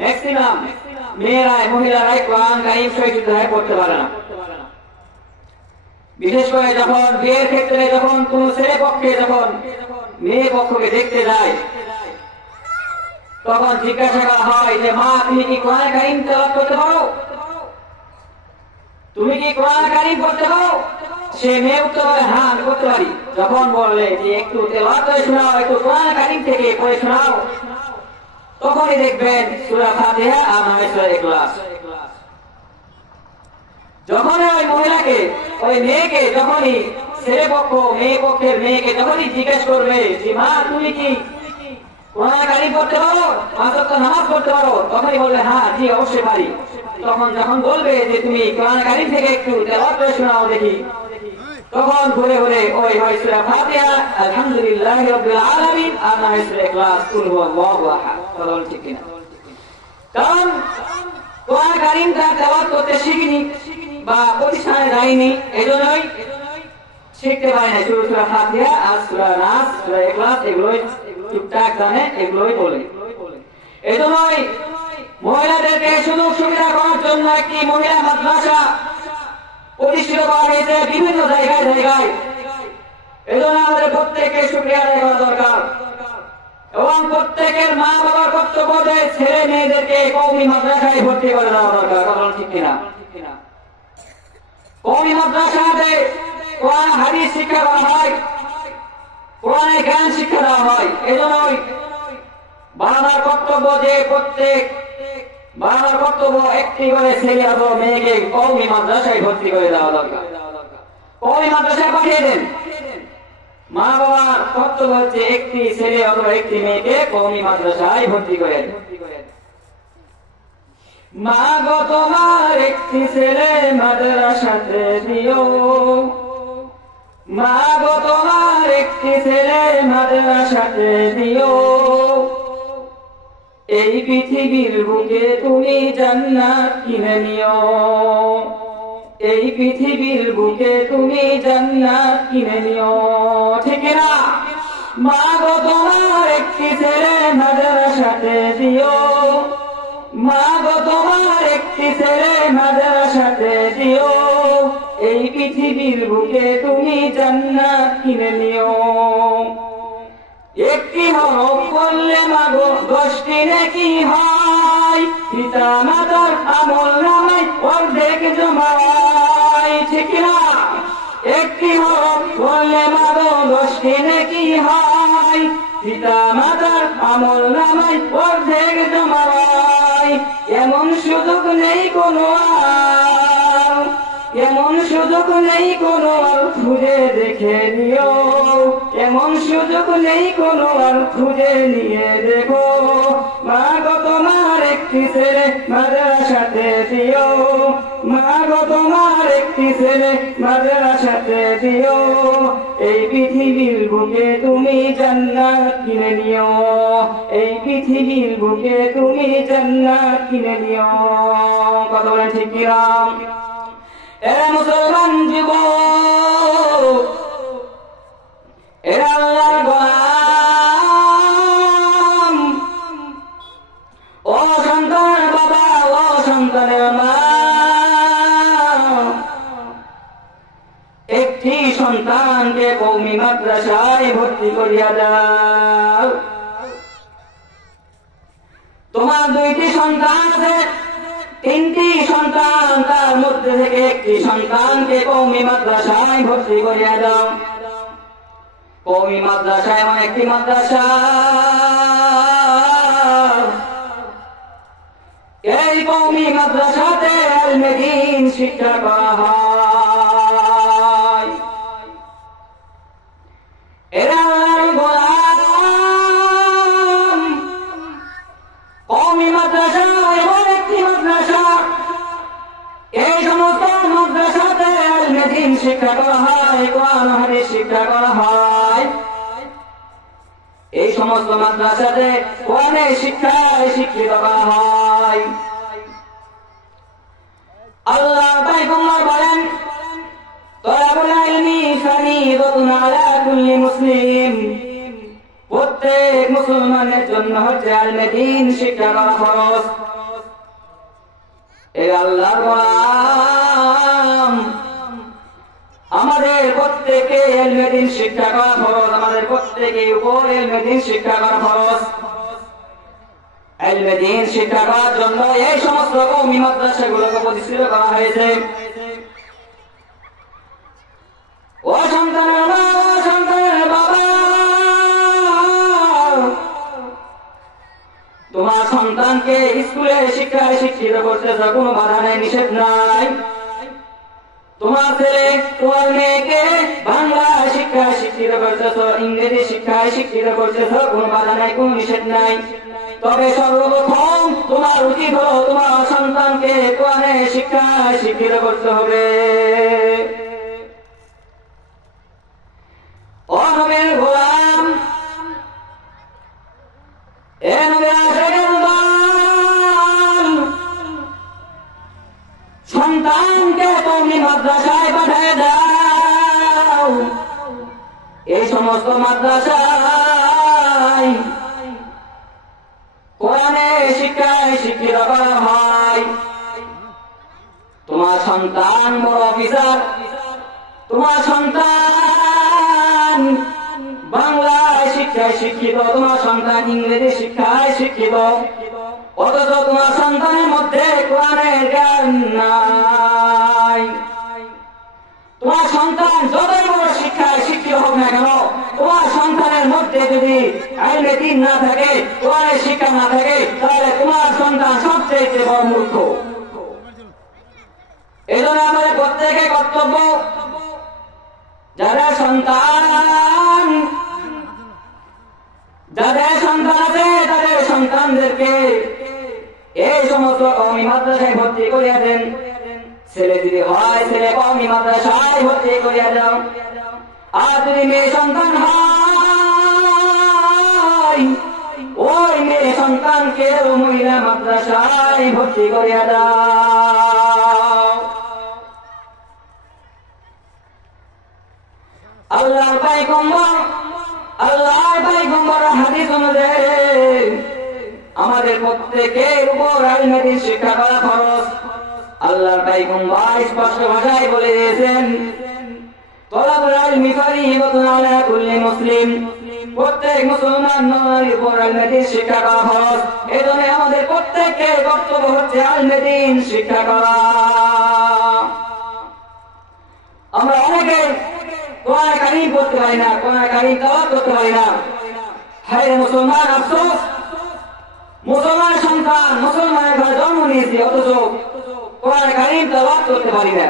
Maximum মেয়েরাই মহিলারাই কোরআন কারীম সহিষ্ণুভাবে পড়তে পারে না। বিশেষ করে যখন বিয়ের ক্ষেত্রে যখন কোন ছেলে পক্ষে যখন মেয়ে পক্ষকে দেখতে যায় তখন জিজ্ঞাসা করা হয় যে মা তুমি কি কোরআন কারীম তেলাওয়াত করতে পারো, তুমি কি কোরআন কারীম পড়তে পারো? সে মেয়ে উত্তর করে হ্যাঁ আমি করতে পারি। যখন বললে যে একটু তেলাওয়াত করে শোনাও, একটু কোরআন কারীম থেকে পড়ে শোনাও, তখনই দেখবেন সূরা ফাতিহা আর নয় সূরা ইখলাস। যখন ওই মহিলাকে ওই মেয়েকে যখনই ছেলে পক্ষ মেয়ে পক্ষের মেয়েকে যখনই জিজ্ঞেস করবে যে মা তুমি কি কোরআন কারীম পড়তে পারো, পাঁচ ওয়াক্ত নামাজ পড়তে পারো, তখনই বলবে হ্যাঁ জি অবশ্যই পারি। তখন যখন বলবে যে তুমি কোরআন কারীম থেকে একটু তেলাওয়াত করে শোনাও দেখি, তখন ঘুরে ঘুরে ওই হয় সূরা ফাতিহা আলহামদুলিল্লাহি রাব্বিল আলামিন আর নয় সূরা ইখলাস কুল হুয়াল্লাহু আহাদ। বলুন ঠিক কিনা? কারণ কোরআন কারীম তার তেলাওয়াত করতে শিখিনি বা প্রতিষ্ঠানে যায়নি, এজন্যই শিখতে পারে না। সূরা ফাতিহা আর সূরা নাস সূরা ইখলাস এগুলোই টুকটাক জানে, এগুলোই বলে। এজন্যই মহিলাদেরকে সুযোগ সুবিধা করার জন্য একটি মহিলা মাদ্রাসা প্রতিষ্ঠিত করা হয়েছে বিভিন্ন জায়গায় জায়গায়। এজন্য আমাদের প্রত্যেককে শুকরিয়া আদায় করা দরকার এবং প্রত্যেকের মা বাবার কর্তব্য যে ছেলে মেয়েদেরকে কওমি মাদ্রাসায় ভর্তি করে দেওয়া দরকার। বলুন ঠিক কিনা? কওমি মাদ্রাসাতে কোরআন হাদিস শিক্ষা দেওয়া হয়, কোরআনের জ্ঞান শিক্ষা দেওয়া হয়। এজন্যই বাবার কর্তব্য যে প্রত্যেক বাবার কর্তব্য একটি করে ছেলে অথবা মেয়েকে কওমি মাদ্রাসায় ভর্তি করে দেওয়া দরকার। কওমি মাদ্রাসায় পাঠিয়ে দেন। মা বাবার কর্তব্য হচ্ছে একটি ছেলে অথবা একটি মেয়েকে কওমি মাদ্রাসায় ভর্তি করে দেন। মা গো তোমার একটি ছেলে মাদ্রাসাতে দিও, মা গো তোমার একটি ছেলে মাদ্রাসাতে দিও, এই পৃথিবীর বুকে তুমি জান্নাত কিনে নিও, এই পৃথিবীর বুকে তুমি জান্নাত কিনে নিও। ঠিক না? মা গো তোমার একটি ছেলে মাদ্রাসাতে দিও, মা গো তোমার একটি ছেলে মাদ্রাসাতে দিও, এই পৃথিবীর বুকে তুমি জান্নাত কিনে নিও। একটি হরফ পড়লে মাগো 10টি নেকি হয়, পিতা মাতার আমল নামায় অর্ধেক জমা হয়। ঠিক না? একটি হরফ পড়লে মাগো 10টি নেকি হয়, পিতা মাতার আমল নামায় অর্ধেক জমা হয়। এমন সুযোগ নেই কোনো আর, এমন সুযোগ নেই কোনো আর, খুঁজে দেখে নিও, এমন সুযোগ নেই কোনো আর, খুঁজে নিয়ে দেখো। মা গো তোমার একটি ছেলে মাদ্রাসাতে দিও, মা গো তোমার একটি ছেলে মাদ্রাসাতে দিও, এই পৃথিবীর বুকে তুমি জান্নাত কিনে নিও, এই পৃথিবীর বুকে তুমি জান্নাত কিনে নিও। কথা বলেন ঠিক কিনা? এরা মুসলমান যুবক, এরা আল্লাহর গোলাম, ও সন্তান বাবা, ও সন্তানের মা, একটি সন্তানকে কওমি মাদ্রাসায় ভর্তি করিয়া দাও। তোমার 2টি সন্তান আছে, 3টি সন্তান, তার মধ্যে থেকে একটি সন্তানকে কওমি মাদ্রাসায় ভর্তি করিয়া দাও। কওমি মাদ্রাসা এমন একটি মাদ্রাসা, এই কওমি মাদ্রাসাতে ইলমে দ্বীন শিক্ষা করা হয়। এরা আল্লাহর গোলাম। কওমি মাদ্রাসা এমন একটি মাদ্রাসা, এই সমস্ত মাদ্রাসাতে ইলমে দ্বীন শিক্ষা করা হয়, কোরআন হাদিস শিক্ষা করা হয়। এই সমস্ত মাদ্রাসাতে কোরআনের শিক্ষায় শিক্ষিত করা হয়। আল্লাহ পয়গম্বর বলেন, তালাবুল ইলমি ফরিদাতুন আলা কুল্লি মুসলিম, প্রত্যেক মুসলমানের জন্য হচ্ছে ইলমে দ্বীন শিক্ষা করা ফরজ। এই আল্লাহর গোলাম, আমাদের প্রত্যেকে ইলমে দ্বীন শিক্ষা করা ফরজ, আমাদের প্রত্যেকের উপর ইলমে দ্বীন শিক্ষা করা ফরজ। ইলমে দ্বীন শিক্ষা করার জন্য এই সমস্ত কওমি মাদ্রাসাগুলোকে প্রতিষ্ঠিত করা হয়েছে। ও সন্তানের মা, ও সন্তানের বাবা, তোমার সন্তানকে স্কুলে শিক্ষায় শিক্ষিত করতেছ, কোনো বাধা নেই, নিষেধ নাই। তোমার ছেলে তোমার মেয়েকে বাংলা শিক্ষায় শিক্ষিত করতেছ, ইংরেজি শিক্ষায় শিক্ষিত করতেছ, কোনো বাধা নাই, কোনো নিষেধ নাই। তবে সর্বপ্রথম তোমার উচিত হলো তোমার সন্তানকে কোরআনে শিক্ষায় শিক্ষিত করতে হবে। ও নবীর গোলাম, এ নবীর আশিকের দল, সন্তানকে তুমি মাদ্রাসায় পাঠিয়ে দাও। এই সমস্ত মাদ্রাসায় কোরআনে শিক্ষায় শিক্ষিত করা হয়। তোমার সন্তান বড় অফিসার, তোমার সন্তান বাংলায় শিক্ষায় শিক্ষিত, তোমার সন্তান ইংরেজি শিক্ষায় শিক্ষিত, অথচ তোমার সন্তানের মধ্যে কোরআনের জ্ঞান নাই। তোমার সন্তান যতই বড় শিক্ষায় শিক্ষিত হোক না কেন, তোমার সন্তানের মধ্যে যদি ইলমে দ্বীন না থাকে, কোরআনের শিক্ষা না থাকে, তাহলে তোমার সন্তান সবচেয়ে বড় মূর্খ। এই জন্য আমাদের প্রত্যেকের কর্তব্য, যাদের সন্তান আছে তাদের সন্তানদেরকে এই সমস্ত কওমি মাদ্রাসায় ভর্তি করিয়া দেন। ছেলে যদি হয় ছেলে কওমি মাদ্রাসায় ভর্তি করিয়া দাও, আর যদি মেয়ে সন্তান হয় ওই মেয়ে সন্তানকে মহিলা মাদ্রাসায় ভর্তি করিয়া দাও। আল্লাহর পয়গম্বর হাদিস অনুযায়ী আমাদের প্রত্যেকের উপর ইলমে দ্বীন শিক্ষা করা ফরজ। আল্লাহর পয়গম্বর স্পষ্ট ভাষায় বলে দিয়েছেন, তলাবুল ইলমি ফরিদাতুন আলা কুল্লি মুসলিম, প্রত্যেক মুসলমানের উপর ইলমে দ্বীন শিক্ষা করা ফরজ। এজন্য আমাদের প্রত্যেকের কর্তব্য হচ্ছে ইলমে দ্বীন শিক্ষা করা। আমরা অনেকে কোরআন কারীম পড়তে পারি না, কোরআন কারীম তেলাওয়াত করতে পারি না। হায় মুসলমান, আফসোস, মুসলমান সন্তান মুসলমানের ঘরে জন্ম নিয়েছে, অথচ কোরআন কারীম তেলাওয়াত করতে পারি না।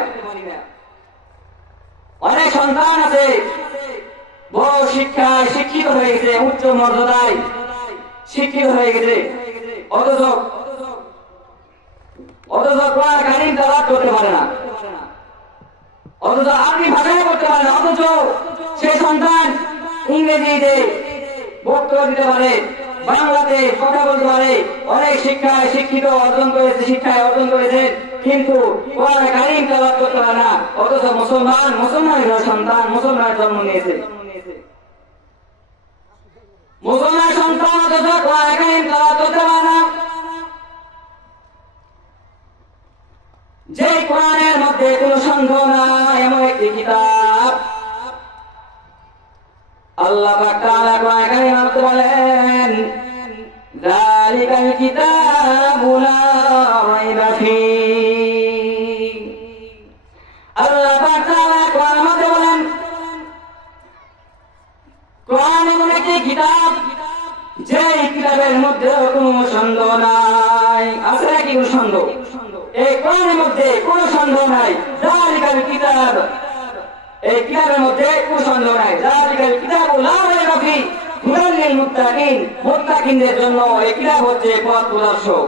অনেক সন্তান আছে বড় শিক্ষায় শিক্ষিত হয়ে গেছে, উচ্চ মর্যাদায় শিক্ষিত হয়ে গেছে, অথচ কোরআন কারীম তেলাওয়াত করতে পারে না, অথচ আরবি ভাষায় করতে পারে না, অথচ সেই সন্তান ইংরেজিতে বক্তব্য দিতে পারে, বাংলাতে কথা বলতে পারে, অনেক শিক্ষায় শিক্ষিত অর্জন করেছে, শিক্ষায় অর্জন করেছে, কিন্তু কোরআন কারীম তেলাওয়াত করতে পারে না, অথচ মুসলমানের সন্তান মুসলমানের জন্ম নিয়েছে। মুসলমান সন্তান অথচ কোরআন কারীম তেলাওয়াত করতে পারে না। যে কোরআনের মধ্যে কোনো সন্দেহ নাই, এমন একটি কিতাব আল্লাহ পাক তাআলা কোরআন কারীমে বলেন, যালিকাল কিতাবু লা রাইবা ফীহি। আল্লাহ পাক তাআলা কোরআনের মধ্যে বলেন, কোরআন এমন একটি কিতাব যে কিতাবের মধ্যে কোনো সন্দেহ নাই। আছে নাকি কোনো সন্দেহ? এই কোরআনের মধ্যে কোনো সন্দেহ নাই। যালিকাল কিতাব, এই কিতাবের মধ্যে কোনো সন্দেহ নাই। যালিকাল কিতাবু লা রাইবা ফীহি হুদাল লিল মুত্তাকিন, মুত্তাকিনদের জন্য এই কিতাব হচ্ছে পথ প্রদর্শক।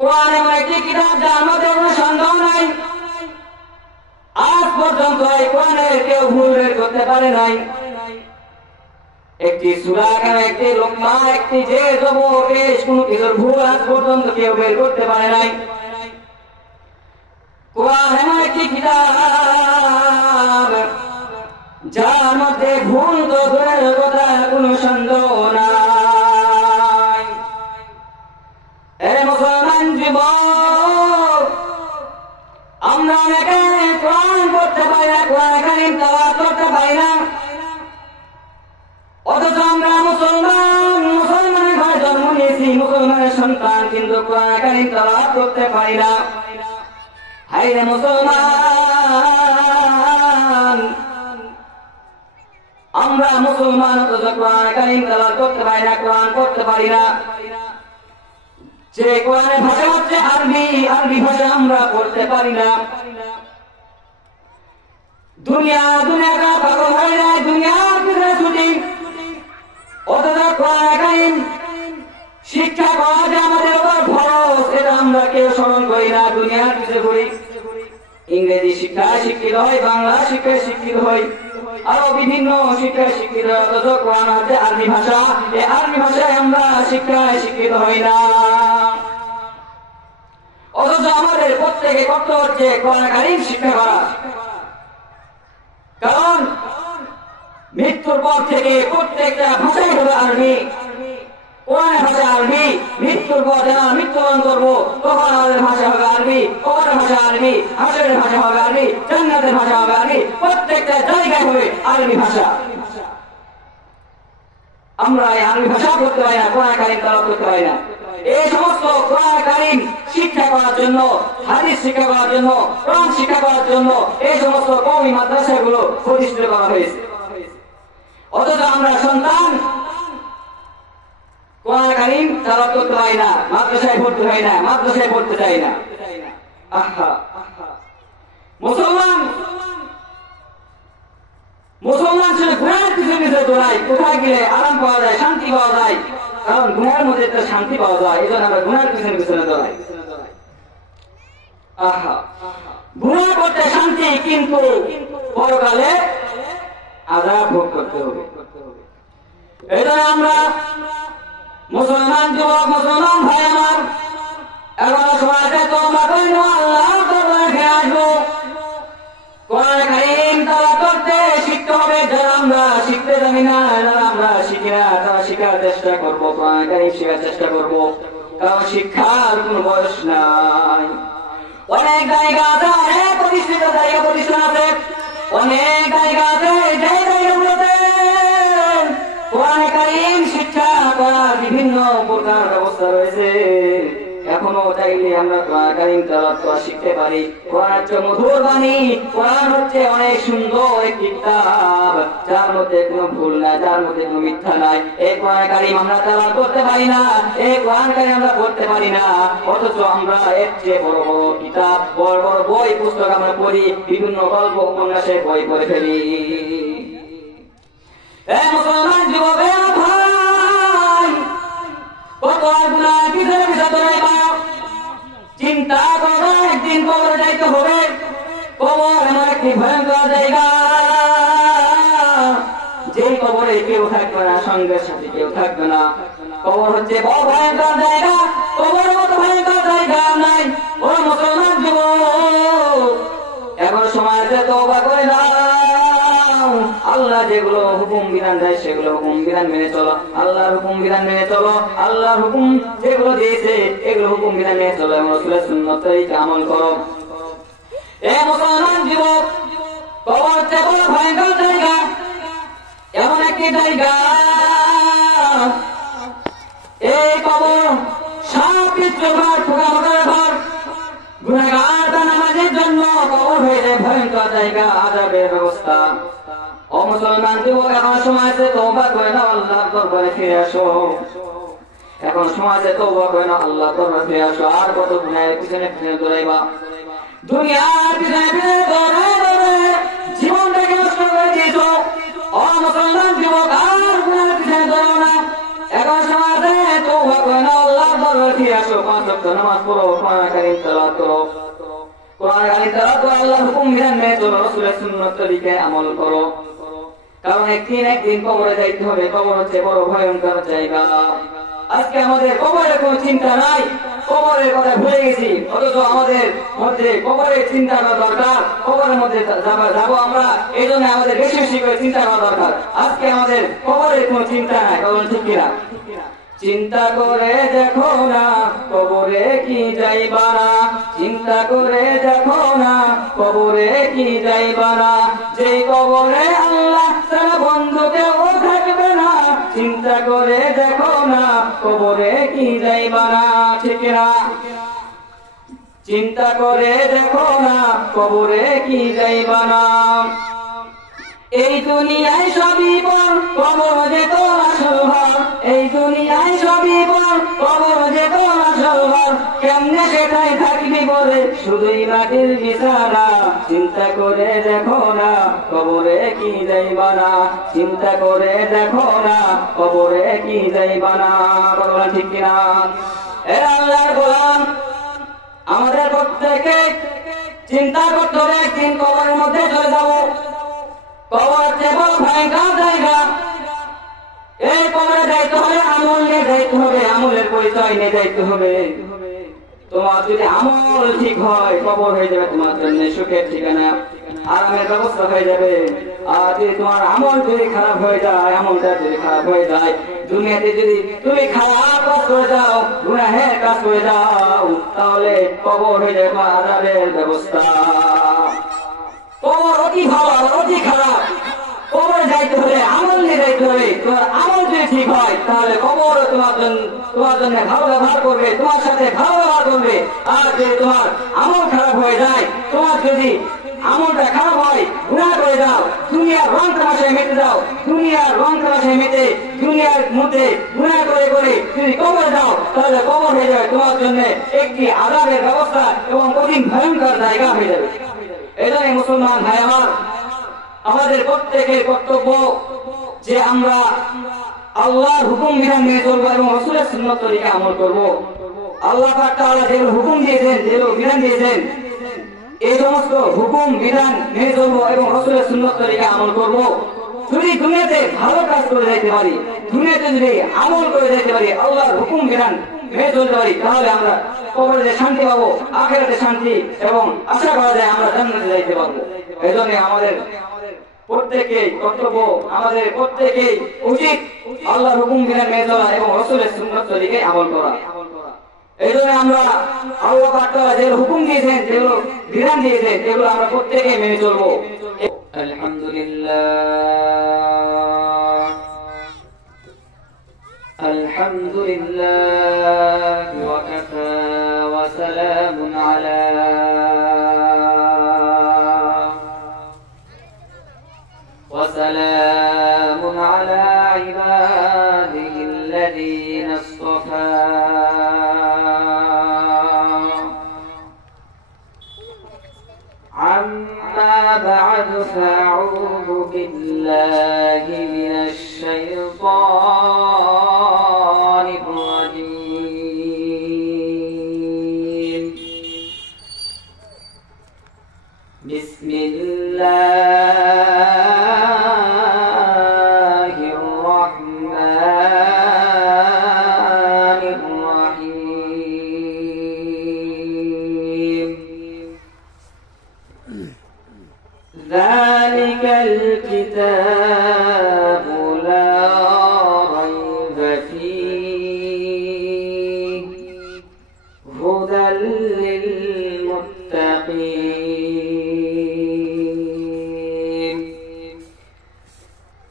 কোরআন এমন একটি কিতাব যার মধ্যে কোনো সন্দেহ নাই। আজ পর্যন্ত এই কোরআনের কেউ ভুল বের করতে পারে নাই। একটি সূরা কেন, একটি লোকমা, একটি যে জবরেশ, কোনো কিছুর ভুল আজ পর্যন্ত কেউ বের করতে পারে নাই। কোরআন এমন একটি কিতাব যার মধ্যে ভুল তো দূরের কথা কোনো সন্দেহ নাই। এ মুসলমান যুবক, আমরা অনেকে কোরআন পড়তে পারি না, কোরআন কারীম তেলাওয়াত করতে পারি না, অথচ আমরা মুসলমানের ঘরে জন্ম নিয়েছি, মুসলমানের সন্তান, কিন্তু কোরআন কারীম তেলাওয়াত করতে পারি না। হায় রে মুসলমান, আমরা মুসলমান অথচ কোরআন কারীম তেলাওয়াত করতে পারি না, কোরআন পড়তে পারি না। যে কোরআনের ভাষা হচ্ছে আরবি, আরবি ভাষা আমরা পড়তে পারি না। দুনিয়াটা পাগল হয়ে যায়, দুনিয়ার পিছনে ছুটি, অথচ কোরআন কারীম শিক্ষা করা যে আমাদের উপর ফরজ, এটা আমরা কেউ স্মরণ করি না, দুনিয়ার পিছনে ঘুরি। ইংরেজি শিক্ষায় শিক্ষিত হয়, বাংলা শিক্ষায় শিক্ষিত হয়, আরো বিভিন্ন শিক্ষায় শিক্ষিত হয়, অথচ কোরআন হচ্ছে আরবি ভাষা, এই আরবি ভাষায় আমরা শিক্ষায় শিক্ষিত হই না। অথচ আমাদের প্রত্যেকে করতে হচ্ছে কোরআন কারীম শিক্ষা করা, কারণ মৃত্যুর পর থেকে প্রত্যেকটা ভাষাই হবে আরবি। কোরআনের ভাষা আরবি, মৃত্যুর পর যারা মৃত্যুবরণ করবো তখন আমাদের ভাষা হবে আরবি, কবরের ভাষা আরবি, হাসরের ভাষা হবে আরবি, জান্নাতের ভাষা হবে আরবি, প্রত্যেকটা জায়গায় হবে আরবি ভাষা। আমরা এই আরবি ভাষা করতে পারি না, কোরআন কারীম তেলাওয়াত করতে পারি না। এই সমস্ত কোরআন কারীম শিক্ষা করার জন্য, হাদিস শিক্ষা করার জন্য, কোরআন শিক্ষা করার জন্য এই সমস্ত কওমি মাদ্রাসাগুলো প্রতিষ্ঠিত করা হয়েছে। অথচ আমরা সন্তান কোরআন কারীম তেলাওয়াত করতে পারি না, মাদ্রাসায় পড়তে পারি না, মাদ্রাসায় পড়তে চাই না। আহা, মুসলমান শুধু গুনাহের পিছনে দৌড়ায়, কোথায় গেলে আরাম পাওয়া যায়, শান্তি পাওয়া যায়, কারণ গুনাহের মধ্যে একটা শান্তি পাওয়া যায়, এই জন্য আমরা গুনাহের পিছনে দৌড়াই। আহা, গুনাহ করতে শান্তি, কিন্তু পরকালে আযাব ভোগ করতে হবে। এই জন্য আমরা মুসলমান যুবক, মুসলমান ভাই আমার, এখন সমাজে তোমরা কইন আল্লাহর দরবারে আসবো, কোরআন কারীম তেলাওয়াত করতে শিখতে হবে। যারা আমরা শিখতে জানি না, যারা আমরা শিখি না, তারা শিখার চেষ্টা করবো, কোরআন কারীম শেখার চেষ্টা করবো, কারণ শিক্ষার কোনো বয়স নাই। অনেক জায়গা আছে, অনেক প্রতিষ্ঠিত জায়গা প্রতিষ্ঠান আছে, অনেক জায়গা আছে, যে জায়গাগুলোতে কোরআন কারীম শিক্ষা করার বিভিন্ন প্রকার ব্যবস্থা রয়েছে। এখনো চাইলে আমরা কোরআন কারীম তেলাওয়াত করা শিখতে পারি। কোরআন হচ্ছে মধুর বাণী, কোরআন হচ্ছে অনেক সুন্দর একটি কিতাব, যার মধ্যে কোনো ভুল নাই, যার মধ্যে কোনো মিথ্যা নাই। এই কোরআন কারীম আমরা তেলাওয়াত করতে পারি না, এই কোরআন কারীম আমরা পড়তে পারি না, অথচ আমরা এর চেয়ে বড় বড় কিতাব, বড় বড় বই পুস্তক আমরা পড়ি, বিভিন্ন গল্প উপন্যাসের বই পড়ে ফেলি। মুসলমান যুবক ভাই, কত গুনাহ পিছনে পিছনে দৌড়াই পাও, চিন্তা করো একদিন কবরে যাইতে হবে। কবর এমন একটি ভয়ঙ্কর জায়গা, যে কবরে কেউ থাকবে না, সঙ্গের সাথে কেউ থাকবে না। কবর হচ্ছে বড় ভয়ঙ্কর জায়গা, কবরের মতো ভয়ঙ্কর জায়গা নাই। ও মুসলমান যুবক, এখন সময় আছে তওবা করে দাও। আল্লাহ যেগুলো হুকুম বিধান দেয় সেগুলো হুকুম বিধান মেনে চলো, আল্লাহর হুকুম বিধান মেনে চলো, আল্লাহর হুকুম যেগুলো দিয়েছে এগুলো হুকুম বিধান মেনে চলো, এবং রাসূলের সুন্নাত তরিকা আমল করো। এ মুসলমান যুবক, কবর হচ্ছে বড় ভয়ঙ্কর জায়গা, এমন একটি জায়গা, এই কবর সাপ বিচ্ছুর ঘর, পোকামাকড়ের ঘর, গুনাহগার নামাজের জন্য কবর হয়ে যায় ভয়ঙ্কর জায়গা, আযাবের ব্যবস্থা। ও মুসলমান যুবক, এখন সময় আছে তওবা করে নাও, আল্লাহর দরবারে ফিরে আসো। এখন সময় আছে তওবা করে নাও, আল্লাহর দরবারে ফিরে আসো। আর কত গুনাহের পিছনে পিছনে দৌড়াইবা, দুনিয়ার পিছনে পিছনে দৌড়ায় জীবনটাকে নষ্ট করে দিয়েছো। ও মুসলমান যুবক, আর গুনাহের পিছনে দৌড়াও না। এখন সময় আছে তওবা করে নাও, আল্লাহর দরবারে ফিরে আসো। 5 ওয়াক্ত নামাজ পড়ো, কোরআন কারীম তেলাওয়াত করো, কোরআন কারীম তেলাওয়াত করো, আল্লাহর হুকুম বিধান মেনে চলো, রাসূলের সুন্নাত তরিকায় আমল করো। কারণ একদিন কবরে যাইতে হবে, কবর হচ্ছে বড় ভয়ঙ্কর জায়গা। আজকে আমাদের কবরের কোনো চিন্তা নাই, কবরের কথা ভুলে গেছি, অথচ আমাদের মধ্যে কবরের চিন্তা করা দরকার। কবরের মধ্যে যাবো আমরা, এই জন্য আমাদের বেশি বেশি করে চিন্তা করা দরকার। আজকে আমাদের কবরের কোনো চিন্তা নাই, কারণ ঠিক কিনা? চিন্তা করে দেখো না কবরে কি যাইবা না, চিন্তা করে দেখো না কবরে কি যাইবা না, যেই কবরে আল্লাহ তার বন্ধুকে ও থাকবে না, চিন্তা করে দেখো না কবরে কি যাইবা না, ঠিক না? চিন্তা করে দেখো না কবরে কি যাইবা না। এই দুনিয়ায় সবই বল, কবর যে তোর আসল ঘর, এই দুনিয়ায় সবই বল, কবর যে তোর আসল ঘর, কেমনে সেটাই থাকবি বলে শুধুই মাটির বিছানা, চিন্তা করে দেখো না কবরে কি যাইবা না, চিন্তা করে দেখো না কবরে কি যাইবা না, বলা ঠিক কিনা? এ আল্লাহর গোলাম, আমাদের প্রত্যেকে চিন্তা করতে হবে একদিন কবরের মধ্যে চলে যাবো। কবর যে বড় ভয়ঙ্কর জায়গা, এই কবরে যাইতে হবে, আমল নিয়ে যাইতে হবে, আমলের পরিচয় নিয়ে যাইতে হবে। তোমার যদি আমল ঠিক হয়, কবর হয়ে যাবে তোমার জন্য সুখের ঠিকানা, আরামের ব্যবস্থা হয়ে যাবে। আর যদি তোমার আমল যদি খারাপ হয়ে যায়, আমলটা যদি খারাপ হয়ে যায়, দুনিয়াতে যদি তুমি খারাপ কাজ করে যাও, গুনাহের কাজ করে যাও, তাহলে কবর হয়ে যাবে তোমার আযাবের ব্যবস্থা। কবর অতি ভালো, অতি খারাপ। কবরে যাইতে হলে আমল নিয়ে যাইতে হবে। তোমার আমল যদি ঠিক হয়, তাহলে কবর তোমার জন্য ভালো ব্যবহার করবে, তোমার সাথে ভালো ব্যবহার করবে। আর যদি তোমার আমল খারাপ হয়ে যায়, তোমার যদি আমলটা খারাপ হয়, গুনাহ করে যাও, দুনিয়ার রং তামাশায় মেতে যাও, দুনিয়ার রং তামাশায় মেতে দুনিয়ার মধ্যে গুনাহ করে করে যদি কবরে যাও, তাহলে কবর হয়ে যাবে তোমার জন্য একটি আযাবের ব্যবস্থা এবং কঠিন ভয়ঙ্কর জায়গা হয়ে যাবে। এজন্য মুসলমান ভাই আমার, আমাদের প্রত্যেকের কর্তব্য যে আমরা আল্লাহর হুকুম বিধান মেনে চলবো এবং রাসূলের সুন্নাত তরিকা আমল করব। আল্লাহ পাক তাআলা যেগুলো হুকুম দিয়েছেন, যেগুলো বিধান দিয়েছেন, এই সমস্ত হুকুম বিধান মেনে চলবো এবং রাসূলের সুন্নাত তরিকা আমল করব। যদি দুনিয়াতে ভালো কাজ করে যাইতে পারি, দুনিয়াতে যদি আমল করে যাইতে পারি, আল্লাহর হুকুম বিধান মেনে চলতে পারি, তাহলে আমরা কবরে শান্তি পাবো, আখিরাতে শান্তি, এবং আশা করা যায় আমরা জান্নাতে যাইতে পারবো। এই জন্য আমাদের প্রত্যেকেই কর্তব্য, আমাদের প্রত্যেকেই উচিত আল্লাহর হুকুম বিধান মেনে চলা এবং রাসূলের সুন্নাত তরিকায় আমল করা। এই জন্য আমরা আল্লাহ পাক তাআলা যে হুকুম দিয়েছেন, যেগুলো বিধান দিয়েছেন, এগুলো আমরা প্রত্যেকেই মেনে চলবো। আলহামদুলিল্লাহ, আলহামদুলিল্লাহ ওয়া কাফা ওয়া সালামুন আলা وسلام على عباده الذين اصطفى عما بعد فأعوذ بالله من الشيطان الرجيم. بسم الله الرحمن الرحيم. ذلك الكتاب لا ريب فيه هدى للمتقين.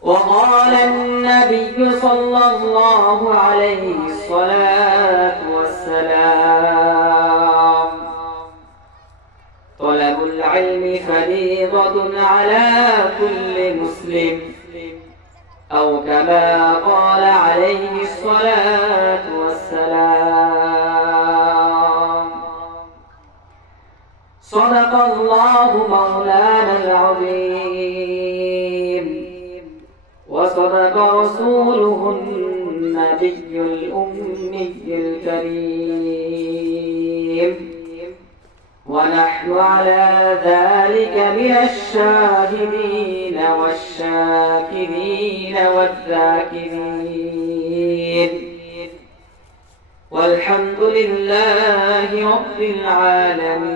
وقال النبي صلى الله عليه الصلاة والسلام: طلب العلم فريضة على كل مسلم، أو كما قال عليه الصلاة والسلام. صدق الله مولانا العظيم، وصدق رسوله النبي الأمي الكريم، ونحن على ذلك من الشاهدين والشاكرين والذاكرين. والحمد لله رب العالمين.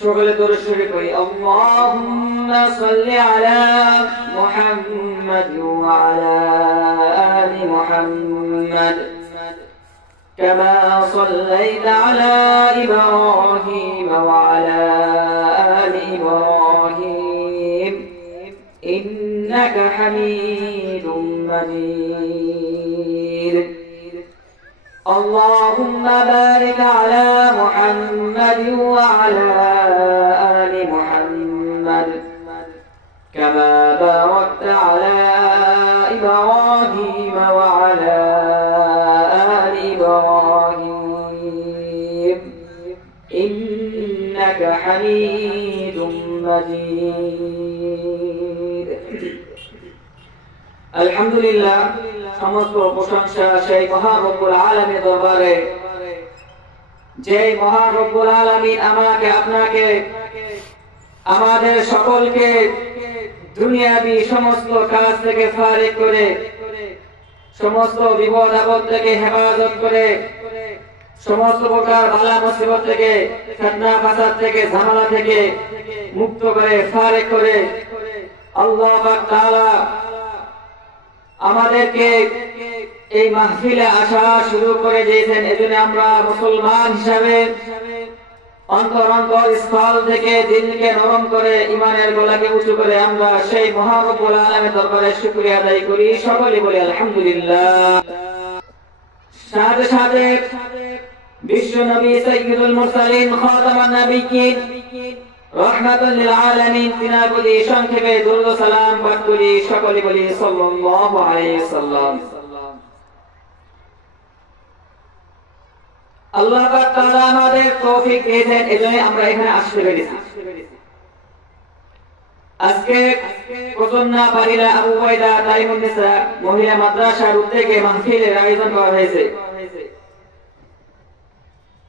شغل درشرك اللهم صل على محمد وعلى آل محمد كما صليت على إبراهيم وعلى آل إبراهيم إنك حميد مجيد. اللهم بارك على محمد وعلى آل محمد كما باركت على إبراهيم وعلى آل إبراهيم إنك حميد مجيد. الحمد لله সমস্ত প্রশংসা সেই মহান রব্বুল আলামিনের দরবারে, যে মহান রব্বুল আলামিন আমাকে আপনাকে আমাদের সকলকে দুনিয়াবি সমস্ত কাজ থেকে ফারিগ করে, সমস্ত বিপদ আপদ থেকে হেফাজত করে, সমস্ত প্রকার বালা মুসিবত থেকে, ফিতনা ফাসাদ থেকে, ঝামেলা থেকে মুক্ত করে, ফারিগ করে আল্লাহ পাক তাআলা আমাদেরকে এই মাহফিলে আসা শুরু করে দিয়েছেন। এজন্য আমরা মুসলমান হিসাবে অন্তর স্থল থেকে দিলকে নরম করে, ইমানের গলাকে উঁচু করে আমরা সেই মহান রব্বুল আলামিনের দরবারে শুকরিয়া আদায় করি। সকলে বলি আলহামদুলিল্লাহ। সাথে সাথে বিশ্ব নবী সাইয়্যিদুল মুরসালিন খাতামান নাবিয়্যিন রাহমাতুল লিল আলামিন তিনার প্রতি সংক্ষেপে দরুদ ও সালাম পাঠ করি। সকলে বলি সাল্লাল্লাহু আলাইহি ওয়াসাল্লাম। আল্লাহ পাক তাআলা আমাদের তৌফিক দিয়েছেন, এজন্য আমরা এখানে আসতে পেরেছি। আজকে কোতন্না বাড়িরা আবু উবাইদা তালিমুন নিসা মহিলা মাদ্রাসার উদ্যোগে মাহফিলের আয়োজন করা হয়েছে।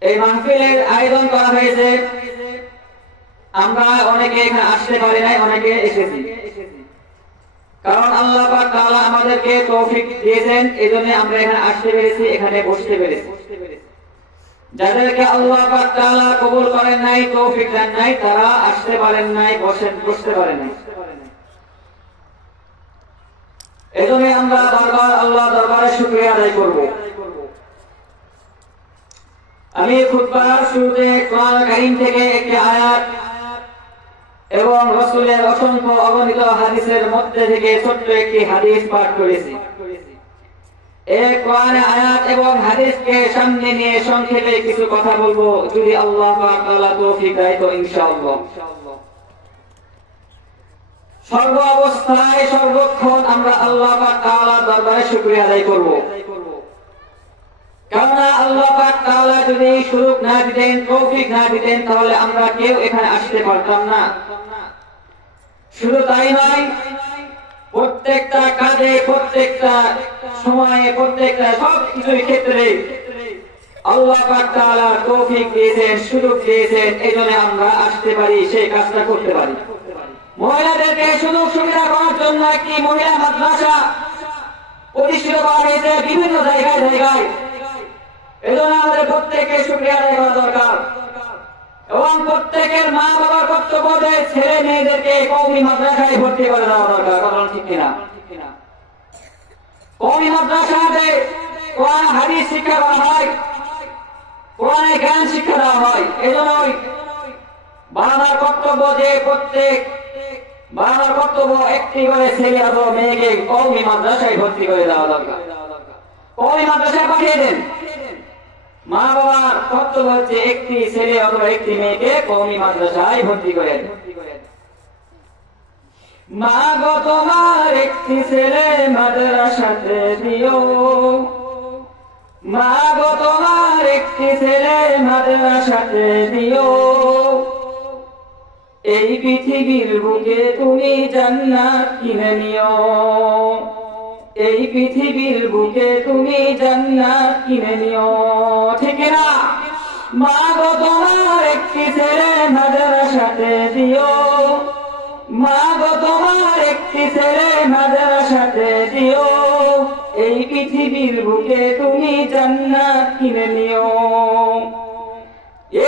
এই মাহফিলের আয়োজন করা হয়েছে, আমরা অনেকে এখানে আসতে পারি নাই, অনেকে এসেছি। কারণ আল্লাহ পাক তাআলা আমাদেরকে তৌফিক দিয়েছেন, এজন্য আমরা এখানে আসতে পেরেছি, এখানে বসতে পেরেছি। যাদেরকে আল্লাহ পাক তাআলা কবুল করেন নাই, তৌফিক দেন নাই, তারা আসতে পারেন নাই, বসতে পারেন নাই। এজন্য আমরা বারবার আল্লাহ দরবারে শুকরিয়া আদায় করব। আমি খুতবার শুরুতে কোরআন কারীম থেকে একটি আয়াত এবং রাসূলের অসংখ্য অগণিত হাদিসের মধ্যে থেকে ছোট্ট একটি হাদিস পাঠ করেছি। এই কোরআনের আয়াত এবং হাদিসকে সামনে নিয়ে সংক্ষেপে কিছু কথা বলবো, যদি আল্লাহ পাক তাআলা তৌফিক দেয় তো ইনশাআল্লাহ। সর্ব অবস্থায় সর্বক্ষণ আমরা আল্লাহ পাক তাআলার দরবারে শুকরিয়া আদায় করব। কারণ আল্লাহ পাক তাআলা যদি সুযোগ না দিতেন, তৌফিক না দিতেন, তাহলে আমরা কেউ এখানে আসতে পারতাম না। শুধু তাই নয়, প্রত্যেকটা কাজে, প্রত্যেকটা সময়ে, প্রত্যেকটা সব কিছুর ক্ষেত্রে আল্লাহ পাক তাআলা তৌফিক দিয়েছেন, সুযোগ দিয়েছেন, এজন্য আমরা আসতে পারি, সেই কাজটা করতে পারি। মহিলাদেরকে সুযোগ সুবিধা করার জন্য একটি মহিলা মাদ্রাসা প্রতিষ্ঠিত করা হয়েছে বিভিন্ন জায়গায় জায়গায়। এজন্য আমাদের প্রত্যেককে শুকরিয়া আদায় করা দরকার এবং প্রত্যেকের মা বাবার কর্তব্য যে ছেলে মেয়েদেরকে কওমি মাদ্রাসায় ভর্তি করে দেওয়া দরকার। কারণ ঠিক কিনা? কওমি মাদ্রাসাতে কোরআন হাদিস শিক্ষা করা হয়, কোরআনের জ্ঞান শিক্ষা দেওয়া হয়। এজন্যই বাবার কর্তব্য যে বাবার কর্তব্য একটি করে ছেলে অথবা মেয়েকে কওমি মাদ্রাসায় ভর্তি করে দেওয়া দরকার। কওমি মাদ্রাসায় পাঠিয়ে দেন। মা বাবার কর্তব্য হচ্ছে একটি ছেলে অথবা একটি মেয়েকে কওমি মাদ্রাসায় ভর্তি করে দেন। মা গো তোমার একটি ছেলে মাদ্রাসাতে দিও, মা গো তোমার একটি ছেলে মাদ্রাসাতে দিও, এই পৃথিবীর বুকে তুমি জান্নাত কিনে নিও, এই পৃথিবীর বুকে তুমি জান্নাত কিনে নিও। ঠিক না? মা গো তোমার একটি ছেলে মাদ্রাসাতে দিও, মা গো তোমার একটি ছেলে মাদ্রাসাতে দিও, এই পৃথিবীর বুকে তুমি জান্নাত কিনে নিও।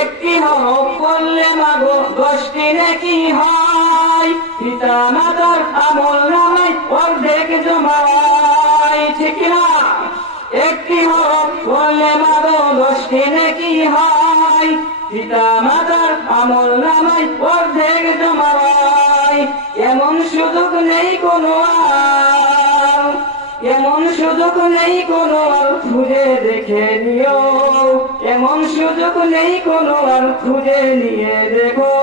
একটি হরফ পড়লে মাগো 10টি নেকি হয়, পিতা মাতার আমল নামায় অর্ধেক জমা হয়, ঠিক না? একটি হরফ পড়লে মাগো 10টি নেকি হয়, পিতা মাতার আমল নামায় অর্ধেক জমা হয়। এমন সুযোগ নেই কোনো আর, এমন সুযোগ নেই কোনো আর, খুঁজে দেখে নিও। এমন সুযোগ নেই কোনো আর, খুঁজে নিয়ে দেখো।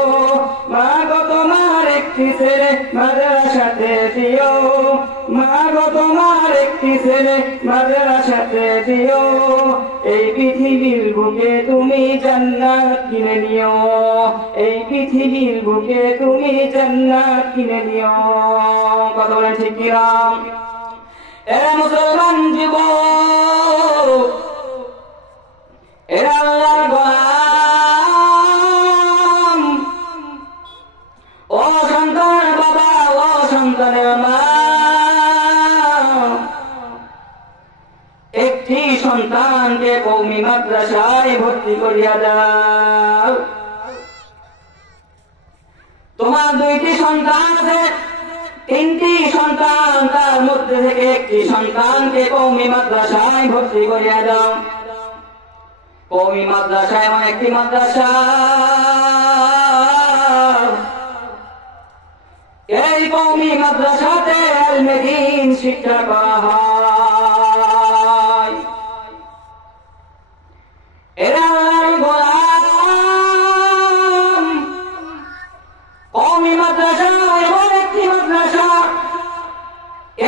মা গো তোমার একটি ছেলে মাদ্রাসাতে দিও, মা গো তোমার একটি ছেলে মাদ্রাসাতে দিও। এই পৃথিবীর বুকে তুমি জান্নাত কিনে নিও, এই পৃথিবীর বুকে তুমি জান্নাত কিনে নিও। কথা বলেন ঠিক কিনা? এরা মুসলমান যুবক, এরা আল্লাহর গোলাম। ও সন্তানের বাবা, ও সন্তানের মা, একটি সন্তানকে কওমি মাদ্রাসায় ভর্তি করিয়া দাও। তোমার 2টি সন্তান আছে, 3টি সন্তান, তার মধ্যে থেকে একটি সন্তানকে কওমি মাদ্রাসায় ভর্তি করিয়া দাও। কওমি মাদ্রাসা এমন একটি মাদ্রাসা, এই কওমি মাদ্রাসাতে ইলমে দ্বীন শিক্ষা করা হয়। এরা আল্লাহর গোলাম। কওমি মাদ্রাসা এমন একটি মাদ্রাসা,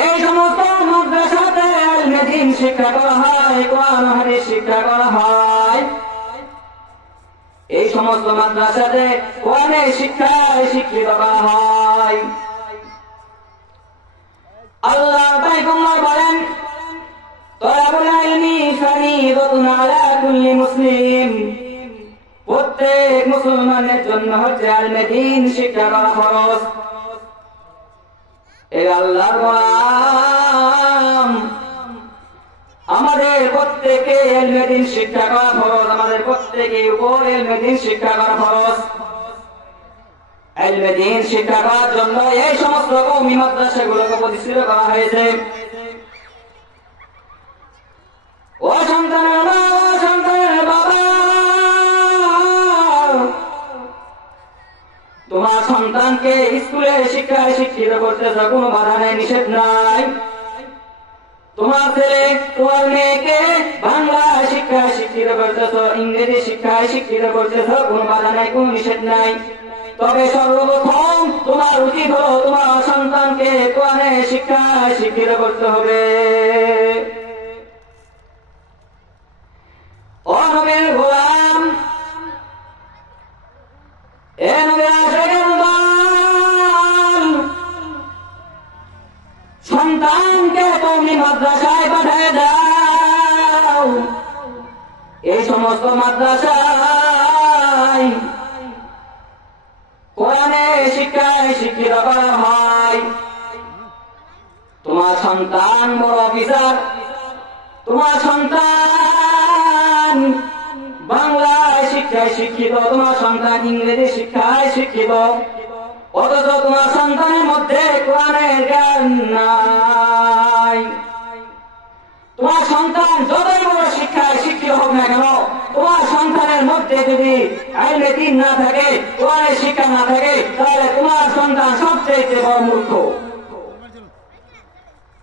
এই সমস্ত মাদ্রাসাতে ইলমে দ্বীন শিক্ষা করা হয়, কোরআন হাদিস শিক্ষা করা হয়। এই সমস্ত মাদ্রাসাতে কোরআনের শিক্ষায় শিক্ষিত করা হয়। আল্লাহ পয়গম্বর বলেন, তলাবুল ইলমি ফরিদাতুন আলা কুল্লি মুসলিম, প্রত্যেক মুসলমানের জন্য হচ্ছে ইলমে দ্বীন শিক্ষা করা ফরজ। এই আল্লাহর গোলাম, আমাদের প্রত্যেকে ইলমে দ্বীন শিক্ষা করা ফরজ, আমাদের প্রত্যেকের উপর ইলমে দ্বীন শিক্ষা করা ফরজ। ইলমে দ্বীন শিক্ষা করার জন্য এই সমস্ত কওমি মাদ্রাসাগুলোকে প্রতিষ্ঠিত করা হয়েছে। ও সন্তানের মা, ও সন্তানের বাবা, তোমার সন্তানকে স্কুলে শিক্ষায় শিক্ষিত করতেছ, কোনো বাধা নেই, নিষেধ নাই। তোমার ছেলে, তোমার মেয়েকে বাংলা শিক্ষায় শিক্ষিত করতেছ, ইংরেজি শিক্ষায় শিক্ষিত করতেছ, কোনো বাধা নাই, কোনো নিষেধ নাই। তবে সর্বপ্রথম তোমার উচিত হলো তোমার সন্তানকে কোরআনের শিক্ষায় শিক্ষিত করতে হবে। ও নবীর গোলাম, এ নবীর আশিকের দল, সন্তানকে তুমি মাদ্রাসায় পাঠিয়ে দাও। এই সমস্ত মাদ্রাসায় কোরআনের শিক্ষায় শিক্ষিত করা হয়। তোমার সন্তান বড় অফিসার, তোমার সন্তান বাংলায় শিক্ষায় শিক্ষিত, তোমার সন্তান ইংরেজি শিক্ষায় শিক্ষিত, অথচ তোমার সন্তানের মধ্যে কোরআনের জ্ঞান নাই। তোমার সন্তান যতই বড় শিক্ষায় শিক্ষিত হোক না কেন, তোমার সন্তানের মধ্যে যদি ইলমে দ্বীন না থাকে, কোরআনের শিক্ষা না থাকে, তাহলে তোমার সন্তান সবচেয়ে বড় মূর্খ।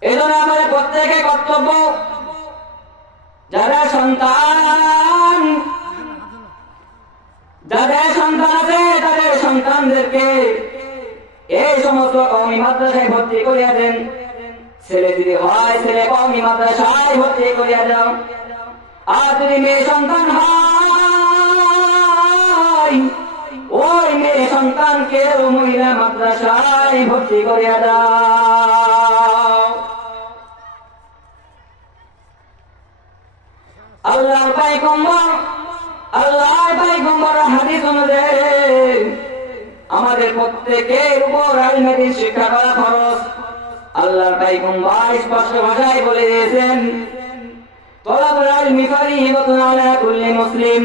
এই জন্য আমাদের প্রত্যেকের কর্তব্য, যাদের সন্তান আছে তাদের সন্তানদেরকে এই সমস্ত কওমি মাদ্রাসায় ভর্তি করিয়া দেন। ছেলে যদি হয়, ছেলে কওমি মাদ্রাসায় ভর্তি করিয়া দাও। আর যদি মেয়ে সন্তান হয়, ওই মেয়ে সন্তানকে মহিলা মাদ্রাসায় ভর্তি করিয়া দাও। আল্লাহর পয়গম্বর হাদিস অনুযায়ী আমাদের প্রত্যেকের উপর ইলমে দ্বীন শিক্ষা করা ফরজ। আল্লাহর পয়গম্বর ভাই স্পষ্ট ভাষায় বলে দিয়েছেন, তলাবুল ইলমি ফরিদাতুন আলা কুল্লি মুসলিম,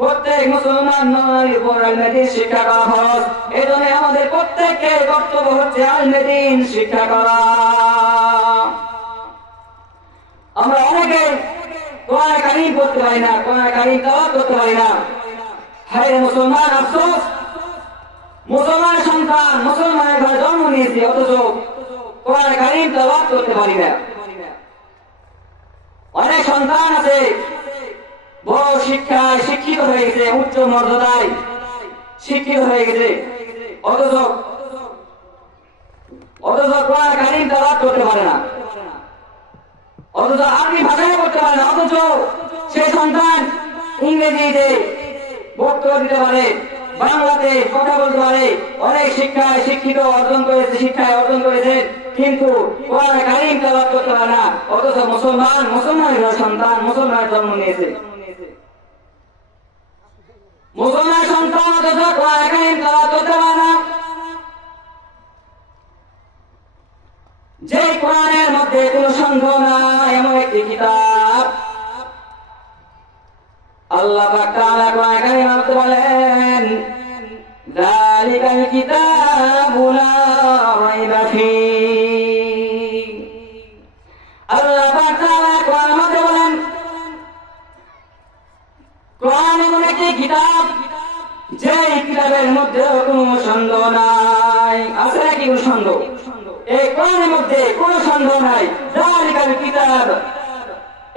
প্রত্যেক মুসলমান নরের উপর ইলমে দ্বীন শিক্ষা করা ফরজ। এজন্য আমাদের প্রত্যেকের কর্তব্য হচ্ছে ইলমে দ্বীন শিক্ষা করা। আমরা অনেকে কোরআন কারীম পড়তে পারি না, কোরআন কারীম তেলাওয়াত করতে পারি না। হায় মুসলমান, আফসোস, মুসলমান সন্তান মুসলমানের ঘরে জন্ম নিয়েছে, অথচ কোরআন কারীম তেলাওয়াত করতে পারি না। অনেক সন্তান আছে বড় শিক্ষায় শিক্ষিত হয়ে গেছে, উচ্চ মর্যাদায় শিক্ষিত হয়ে গেছে, অথচ কোরআন কারীম তেলাওয়াত করতে পারে না, অথচ আরবি ভাষায় করতে পারে না, অথচ সেই সন্তান ইংরেজিতে বক্তব্য দিতে পারে, বাংলাতে কথা বলতে পারে, অনেক শিক্ষায় শিক্ষিত অর্জন করেছে, শিক্ষায় অর্জন করেছে, কিন্তু কোরআন কারীম তেলাওয়াত করতে পারে না, অথচ মুসলমানের সন্তান মুসলমানের জন্ম নিয়েছে। মুসলমান সন্তান অথচ কোরআন কারীম তেলাওয়াত করতে পারে না। যে কোরআনের মধ্যে কোন সন্দেহ নাই, এমন একটি কিতাব আল্লাহ পাক তাআলা কোরআন কারীমের মধ্যে বলেন, যালিকাল কিতাবু লা রাইবা ফীহ। আল্লাহ পাক তাআলা কোরআনের মধ্যে বলেন, কোরআন এমন একটি কিতাব যে কিতাবের মধ্যে কোনো সন্দেহ নাই। আছে নাকি কোনো সন্দেহ? এই কোরআনের মধ্যে কোনো সন্দেহ নাই। যালিকাল কিতাব,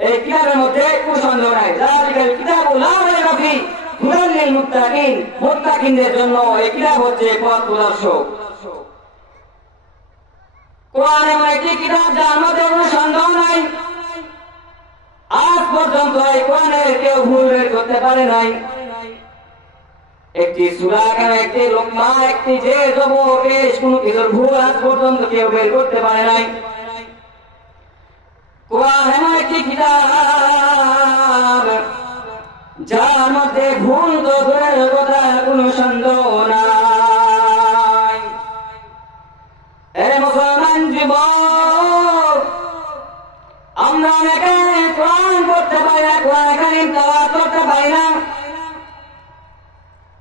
এই কিতাবের মধ্যে কোনো সন্দেহ নাই। যালিকাল কিতাবু লা রাইবা ফীহ হুদাল লিল মুত্তাকিন, মুত্তাকিনদের জন্য এই কিতাব হচ্ছে পথ প্রদর্শক। কোরআন এমন একটি কিতাব যার মধ্যে কোনো সন্দেহ নাই। আজ পর্যন্ত এই কোরআনের কেউ ভুল বের করতে পারে নাই। একটি সূরা কেন, একটি লোকমা, একটি যে জবর কোনো কিছুর ভুল আজ পর্যন্ত কেউ বের করতে পারে নাই। কোরআন এমন একটি কিতাব যার মধ্যে ভুল তো দূরের কথা, কোনো সন্দেহ নাই। এ মুসলমান যুবক, আমরা অনেকে কোরআন পড়তে পারি না, কোরআন কারীম তেলাওয়াত করতে পারি না,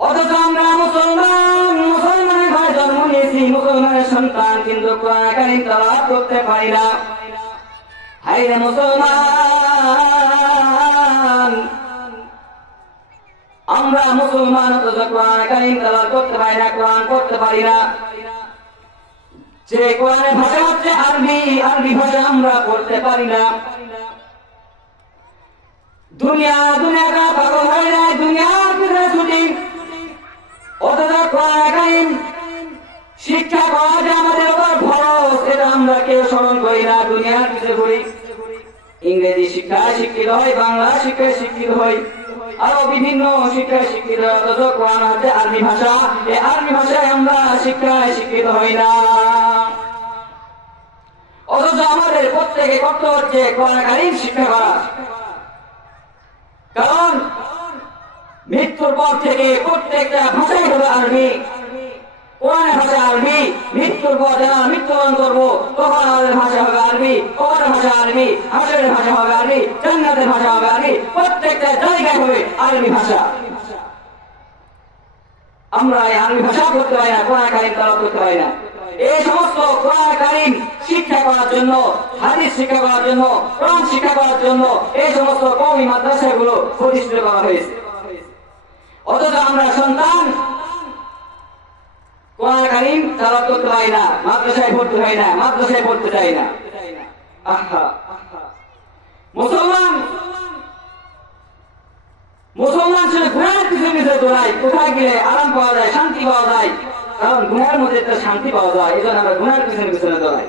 অথচ আমরা মুসলমানের ঘরে জন্ম নিয়েছি, মুসলমানের সন্তান, কিন্তু কোরআন কারীম তেলাওয়াত করতে পারি না। হায় রে মুসলমান, আমরা মুসলমান অথচ কোরআন কারীম তেলাওয়াত করতে পারি না, কোরআন পড়তে পারি না। যে কোরআনের ভাষা হচ্ছে আরবি, আরবি ভাষা আমরা পড়তে পারি না। দুনিয়াটা পাগল হয়ে যায়, দুনিয়ার পিছনে ছুটি, অথচ কোরআন কারীম শিক্ষা করা যে আমাদের উপর ফরজ, এটা আমরা কেউ স্মরণ করি না, দুনিয়ার পিছনে ঘুরি। ইংরেজি শিক্ষায় শিক্ষিত হয়, বাংলা শিক্ষায় শিক্ষিত হয়, আরো বিভিন্ন শিক্ষায় শিক্ষিত হয়, অথচ কোরআন হচ্ছে আরবি ভাষা, এই আরবি ভাষায় আমরা শিক্ষায় শিক্ষিত হই না। অথচ আমাদের প্রত্যেকে কর্তব্য হচ্ছে কোরআন কারীম শিক্ষা করা। কারণ মৃত্যুর পর থেকে প্রত্যেকটা ভাষাই হবে আরবি, কোরআনের ভাষা আরবি। মৃত্যুর পর যারা মৃত্যুবরণ করবো তখন আমাদের ভাষা হবে আরবি, কবরের ভাষা আরবি, হাসরের ভাষা হবে আরবি, জান্নাতের ভাষা হবে আরবি, প্রত্যেকটা জায়গায় হবে আরবি ভাষা। আমরা এই আরবি ভাষা করতে পারি না, কোরআন কারীম তেলাওয়াত করতে পারি না। এই সমস্ত কোরআন কারীম শিক্ষা করার জন্য, হাদিস শিক্ষা করার জন্য, কোরআন শিক্ষা করার জন্য এই সমস্ত কওমি মাদ্রাসাগুলো প্রতিষ্ঠিত করা হয়েছে। অথচ আমরা সন্তান কোরআন কারীম তেলাওয়াত করতে পারি না, মাদ্রাসায় পড়তে পারি না, মাদ্রাসায় পড়তে চাই না। আহা, মুসলমান শুধু গুনাহের পিছনে দৌড়ায়, কোথায় গেলে আরাম পাওয়া যায়, শান্তি পাওয়া যায়, কারণ গুনাহের মধ্যে একটা শান্তি পাওয়া যায়, এই জন্য আমরা গুনাহের পিছনে দৌড়াই।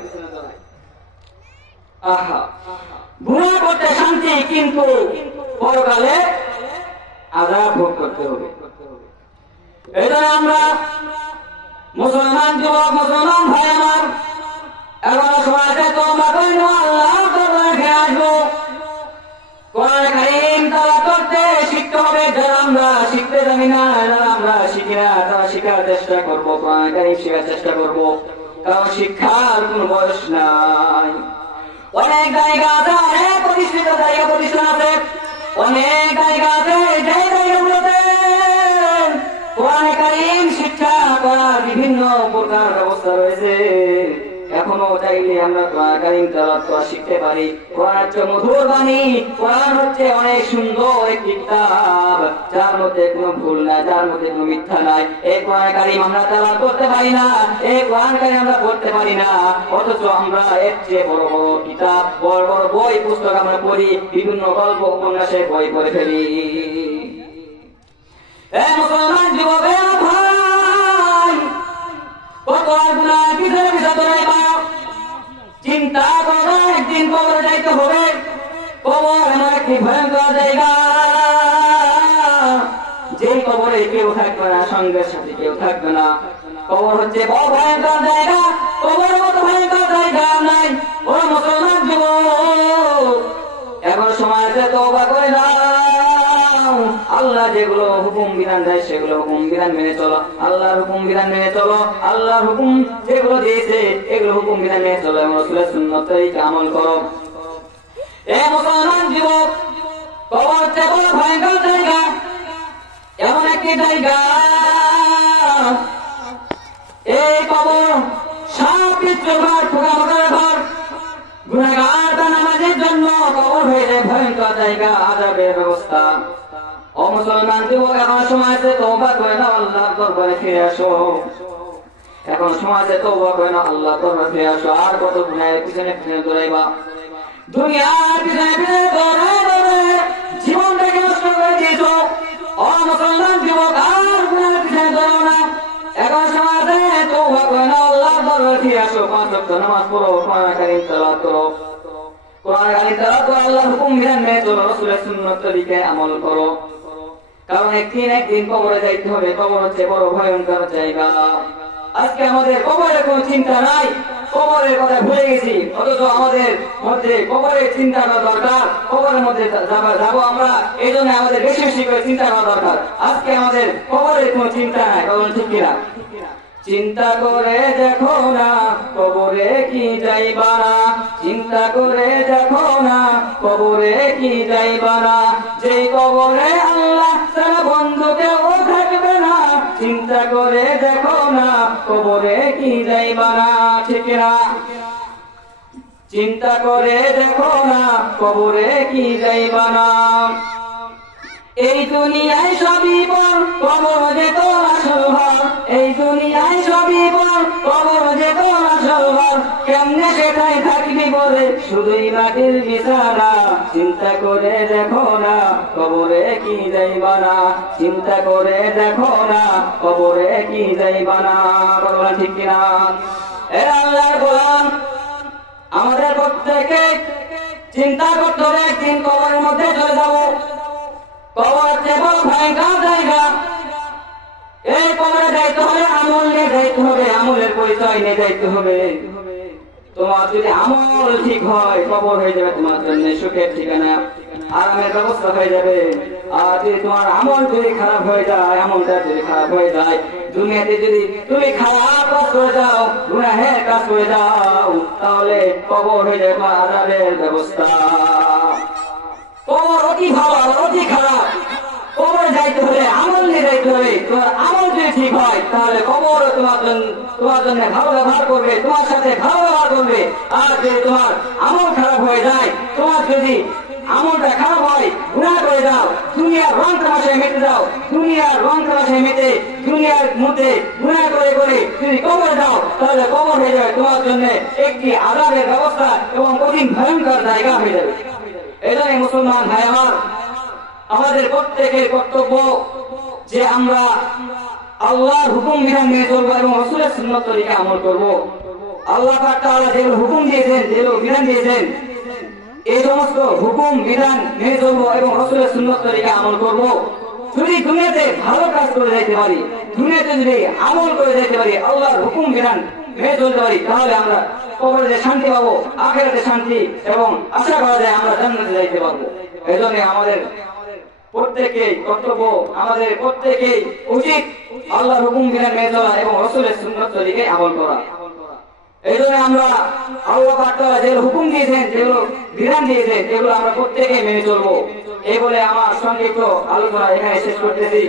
আহা, গুনাহ করতে শান্তি, কিন্তু পরকালে আযাব ভোগ করতে হবে। এই জন্য আমরা মুসলমান যুবক, মুসলমান ভাই আমার, এখনো সময় আছে, তোমরা কইন আল্লাহ দরবারে আসবো, কোরআন কারীম তেলাওয়াত করতে শিখতে হবে। যারা আমরা শিখতে জানি না, যারা আমরা শিখি না, তারা শেখার চেষ্টা করবো, কোরআন কারীম শেখার চেষ্টা করবো। কারণ শিক্ষার কোন বয়স নাই। অনেক জায়গা আছে, অনেক প্রতিষ্ঠিত জায়গা প্রতিষ্ঠান আছে, অনেক জায়গা আছে, যে জায়গাগুলোতে কোরআনে কারীম শিক্ষা করার বিভিন্ন প্রকার ব্যবস্থা রয়েছে। এখনো চাইলে আমরা কোরআন কারীম তেলাওয়াত করা শিখতে পারি। কোরআন হচ্ছে মধুর বাণী, কোরআন হচ্ছে অনেক সুন্দর একটি কিতাব, যার মধ্যে কোনো ভুল নাই, যার মধ্যে কোনো মিথ্যা নাই। এই কোরআন কারীম আমরা তেলাওয়াত করতে পারি না, এই কোরআন কারীম আমরা পড়তে পারি না, অথচ আমরা এর চেয়ে বড় বড় কিতাব, বড় বড় বই পুস্তক আমরা পড়ি, বিভিন্ন গল্প উপন্যাসের বই পড়ে ফেলি। মুসলমান যুবকেরা ভাই, কত গুনাহ কিসের ভিতরে পাও, চিন্তা করো একদিন কবরে যাইতে হবে। কবর এমন একটি ভয়ঙ্কর জায়গা, যে কবরে কেউ থাকবে না, সঙ্গের সাথে কেউ থাকবে না। কবর হচ্ছে বড় ভয়ঙ্কর জায়গা, কবরের মতো ভয়ঙ্কর জায়গা নাই। ও মুসলমান যুবক, এখন সময় আছে তওবা করে দাও। আল্লাহ যেগুলো হুকুম বিধান দেয় সেগুলো হুকুম বিধান মেনে চলো, আল্লাহর হুকুম বিধান মেনে চলো। আল্লাহর হুকুম যেগুলো দিয়েছে এগুলো হুকুম বিধান মেনে চলো এবং রাসূলের সুন্নাত তরিকা আমল করো। এ মুসলমান যুবক, কবর হচ্ছে বড় ভয়ঙ্কর জায়গা, এমন একটি জায়গা, এই কবর সব কিছু ঘর, ঠোকামোটার ঘর, গুনাহগার বা নামাজের জন্য কবর হয়ে যায় ভয়ঙ্কর জায়গা, আযাবের ব্যবস্থা। ও মুসলমান যুবক, এখন সময় আছে তওবা করে নাও, আল্লাহর দরবারে ফিরে আসো। এখন সময় আছে তওবা করে নাও, আল্লাহর দরবারে ফিরে আসো। আর কত গুনাহের পিছনে পিছনে দৌড়াইবা, দুনিয়ার পিছনে পিছনে দৌড়ে জীবনটাকে নষ্ট করে দিয়েছো। ও মুসলমান যুবক, আর গুনাহের পিছনে দৌড়াও না। এখন সময় আছে তওবা করে নাও, আল্লাহর দরবারে ফিরে আসো। 5 ওয়াক্ত নামাজ পড়ো, কোরআন কারীম তেলাওয়াত করো, কোরআন কারীম তেলাওয়াত করো, আল্লাহর হুকুম বিধান মেনে চলো, রাসূলের সুন্নাত তরিকায় আমল করো। কারণ একদিন কবরে যাইতে হবে। কবর হচ্ছে বড় ভয়ঙ্কর জায়গা। আজকে আমাদের কবরের কোন চিন্তা নাই, কবরের কথা ভুলে গেছি, অথচ আমাদের মধ্যে কবরের চিন্তা করা দরকার। কবরের মধ্যে যাবো আমরা, এই জন্য আমাদের বেশি বেশি করে চিন্তা করা দরকার। আজকে আমাদের কবরের কোন চিন্তা নাই, কবর ঠিক কিনা? চিন্তা করে দেখো না কবরে কি যাইবা না, চিন্তা করে দেখো না কবরে কি যাইবা না, যেই কবরে আল্লাহ ছাড়া বন্ধু কেউ থাকবে না। চিন্তা করে দেখো না কবরে কি যাইবা না, ঠিক না? চিন্তা করে দেখো না কবরে কি যাইবা না। এই দুনিয়ায় সবই পর, কবর যে তো আসল ঘর। এই দুনিয়ায় সবই পর, কবর যে তো আসল ঘর। কেমনে সেটাই থাকবি বলে শুধুই মাটির বিছানা। চিন্তা করে দেখো না কবরে কি যাইবা না, চিন্তা করে দেখো না কবরে কি যাইবা না। বলা ঠিক কিনা? এ আল্লাহর গোলাম, আমাদের প্রত্যেকে চিন্তা করতে হবে একদিন কবরের মধ্যে চলে যাবো। কবর বড় ভয়ঙ্কর জায়গা, এই কবরে যাইতে হবে, আমল নিয়ে যাইতে হবে, আমলের পরিচয় নিয়ে যাইতে হবে। তোমার যদি আমল ঠিক হয়, কবর হয়ে যাবে তোমার জন্য সুখের ঠিকানা, আরামের ব্যবস্থা হয়ে যাবে। আর যদি তোমার আমল যদি খারাপ হয়ে যায়, আমলটা যদি খারাপ হয়ে যায়, দুনিয়াতে যদি তুমি খারাপ কাজ করে যাও, গুনাহের কাজ করে যাও, তাহলে কবর হয়ে যাবে তোমার আযাবের ব্যবস্থা। কবর অতি ভালো, অতি খারাপ। কবরে যাইতে হলে আমল নিয়ে যাইতে হবে। তোমার আমল যদি ঠিক হয়, তাহলে কবর তোমার জন্য ভালো ব্যবহার করবে, তোমার সাথে ভালো ব্যবহার করবে। আর যদি তোমার আমল খারাপ হয়ে যায়, তোমার যদি আমলটা খারাপ হয়, গুনাহ করে যাও, দুনিয়ার রং তামাশায় মেতে যাও, দুনিয়ার রং তামাশায় মেতে দুনিয়ার মধ্যে গুনাহ করে করে যদি কবরে যাও, তাহলে কবর হয়ে যাবে তোমার জন্য একটি আযাবের ব্যবস্থা এবং কঠিন ভয়ঙ্কর জায়গা হয়ে যাবে। এজন্য মুসলমান ভাই আমার, আমাদের প্রত্যেকের কর্তব্য যে আমরা আল্লাহর হুকুম বিধান মেনে চলবো এবং রাসূলের সুন্নাত তরিকা আমল করবো। আল্লাহ পাক তাআলা যেগুলো হুকুম দিয়েছেন, যেগুলো বিধান দিয়েছেন, এই সমস্ত হুকুম বিধান মেনে চলবো এবং রাসূলের সুন্নাত তরিকা আমল করবো। যদি দুনিয়াতে ভালো কাজ করে যাইতে পারি, দুনিয়াতে যদি আমল করে যাইতে পারি, আল্লাহর হুকুম বিধান মেনে চলতে পারি, তাহলে আমরা কবরে শান্তি পাবো, আখিরাতে শান্তি, এবং আশা করা যায় আমরা জান্নাতে যাইতে পারবো। এই জন্য আমাদের প্রত্যেকেই কর্তব্য, আমাদের প্রত্যেকেই উচিত আল্লাহর হুকুম বিধান মেনে চলা এবং রাসূলের সুন্নাত তরিকায় আমল করা। এই জন্য আমরা আবু বকর তাআলা যেগুলো হুকুম দিয়েছেন, যেগুলো বিধান দিয়েছেন, সেগুলো আমরা প্রত্যেকে মেনে চলবো। এই বলে আমার সংক্ষিপ্ত আলোচনা এখানে শেষ করতেছি।